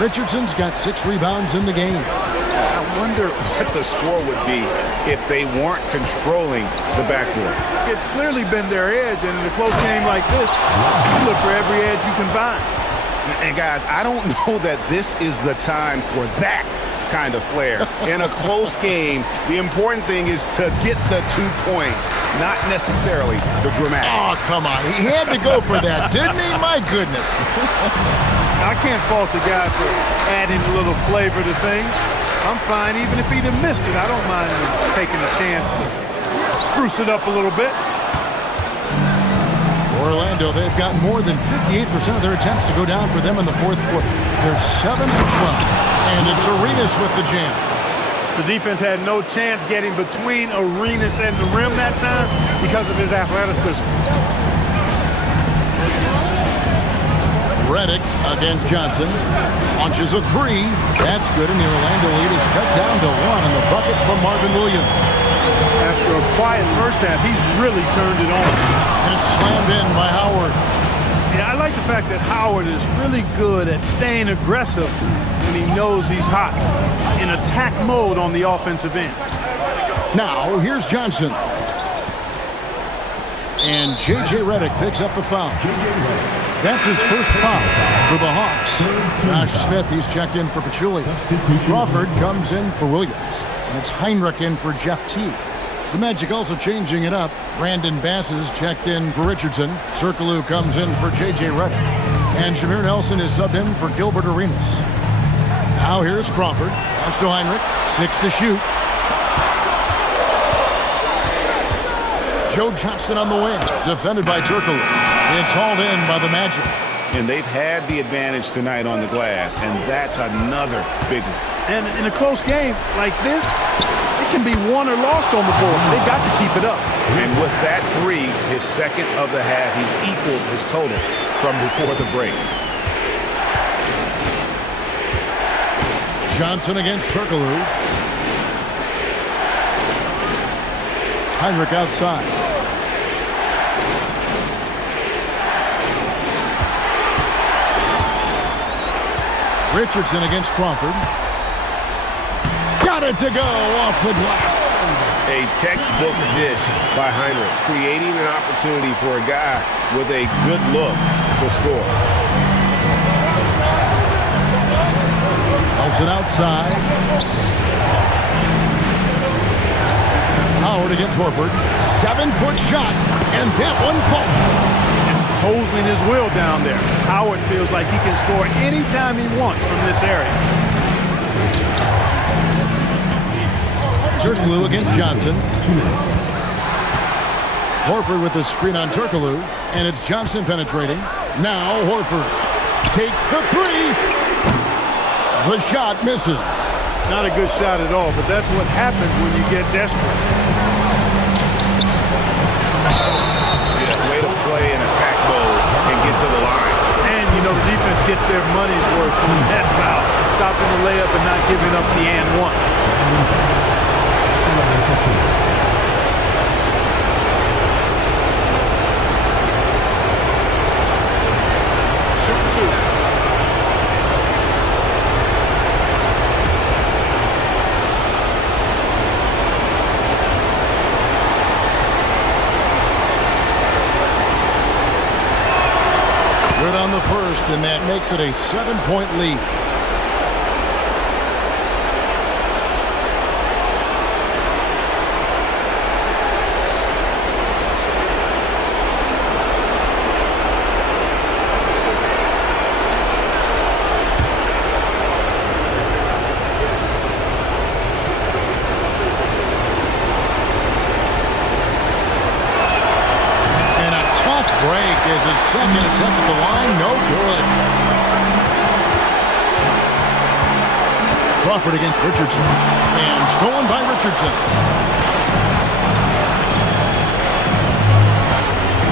Richardson's got 6 rebounds in the game. I wonder what the score would be if they weren't controlling the backboard. It's clearly been their edge, and in a close game like this, you look for every edge you can find. And guys, I don't know that this is the time for that kind of flair. In a close game, the important thing is to get the 2 points, not necessarily the dramatics. Oh, come on. He had to go for that, didn't he? My goodness. I can't fault the guy for adding a little flavor to things. I'm fine even if he'd have missed it. I don't mind taking a chance to spruce it up a little bit. Orlando, they've got more than 58% of their attempts to go down for them in the fourth quarter. They're 7 of 12. And it's Arenas with the jam. The defense had no chance getting between Arenas and the rim that time because of his athleticism. Redick against Johnson. Launches a three. That's good, and the Orlando lead is cut down to 1 on the bucket from Marvin Williams. After a quiet first half, he's really turned it on. And it's slammed in by Howard. Yeah, I like the fact that Howard is really good at staying aggressive when he knows he's hot, in attack mode on the offensive end. Now, here's Johnson. And J.J. Redick picks up the foul. That's his first foul for the Hawks. Josh Smith, he's checked in for Pachulia. Crawford comes in for Williams. And it's Heinrich in for Jeff Teague. The Magic also changing it up. Brandon Bass is checked in for Richardson. Turkoglu comes in for J.J. Redick. And Jameer Nelson is subbed in for Gilbert Arenas. Now here's Crawford. Pass to Heinrich. 6 to shoot. Joe Johnston on the wing. Defended by Turkoglu. It's hauled in by the Magic. And they've had the advantage tonight on the glass, and that's another big one. And in a close game like this, it can be won or lost on the board. They've got to keep it up. And with that three, his second of the half, he's equaled his total from before the break. Johnson against Turkoglu. Heinrich outside. Richardson against Crawford. Got it to go off the glass. A textbook dish by Heinrich, creating an opportunity for a guy with a good look to score. Nelson outside. Howard against Horford. 7-foot shot, and that one falls. Imposing his will down there. Howard feels like he can score anytime he wants from this area. Turkoglu against Johnson. 2 minutes. Horford with the screen on Turkoglu, and it's Johnson penetrating. Now Horford takes the three. The shot misses. Not a good shot at all, but that's what happens when you get desperate. Yeah, way to play in attack mode and get to the line. And, you know, the defense gets their money's worth from that foul. Stopping the layup and not giving up the and one. Good on the first, and that makes it a 7-point lead. Break is his second attempt at the line. No good. Crawford against Richardson. And stolen by Richardson.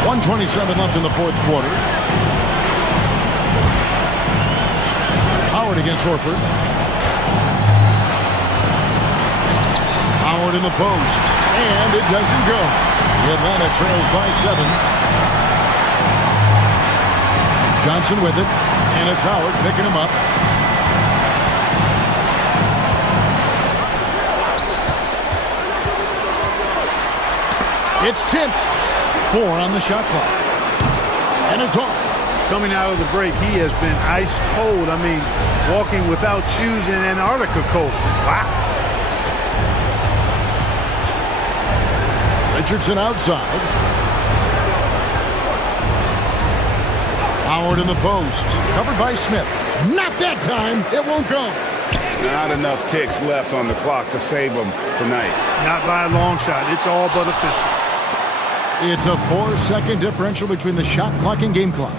1:27 left in the fourth quarter. Howard against Horford. Howard in the post. And it doesn't go. The Atlanta trails by 7. Johnson with it, and it's Howard picking him up. It's tipped. 4 on the shot clock. And it's off. Coming out of the break, he has been ice cold. I mean, walking without shoes in Antarctica cold. Wow. Richardson outside. Howard in the post. Covered by Smith. Not that time. It won't go. Not enough ticks left on the clock to save them tonight. Not by a long shot. It's all but official. It's a 4-second differential between the shot clock and game clock.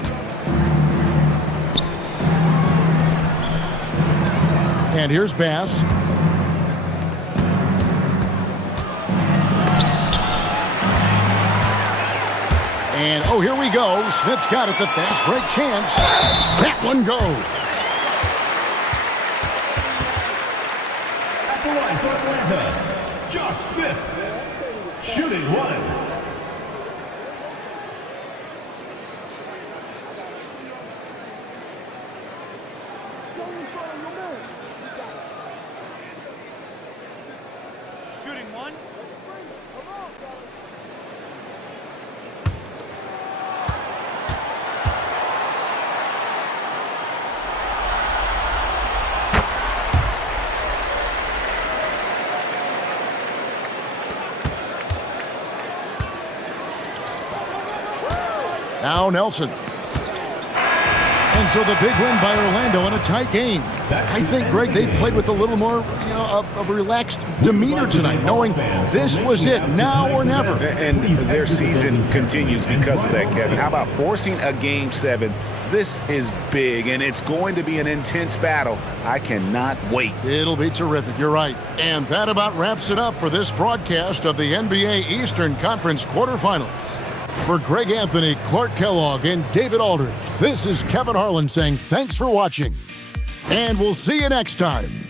And here's Bass. And, oh, here we go. Smith's got it, the fast break chance. That one goes. At the line for Atlanta, Josh Smith, shooting one. Shooting one. Now Nelson. And so the big win by Orlando in a tight game. I think, Greg, they played with a little more, of a relaxed demeanor tonight, knowing this was it, now or never. And their season continues because of that, Kevin. How about forcing a Game 7? This is big, and it's going to be an intense battle. I cannot wait. It'll be terrific, you're right. And that about wraps it up for this broadcast of the NBA Eastern Conference quarterfinals. For Greg Anthony, Clark Kellogg, and David Aldridge, this is Kevin Harlan saying thanks for watching. And we'll see you next time.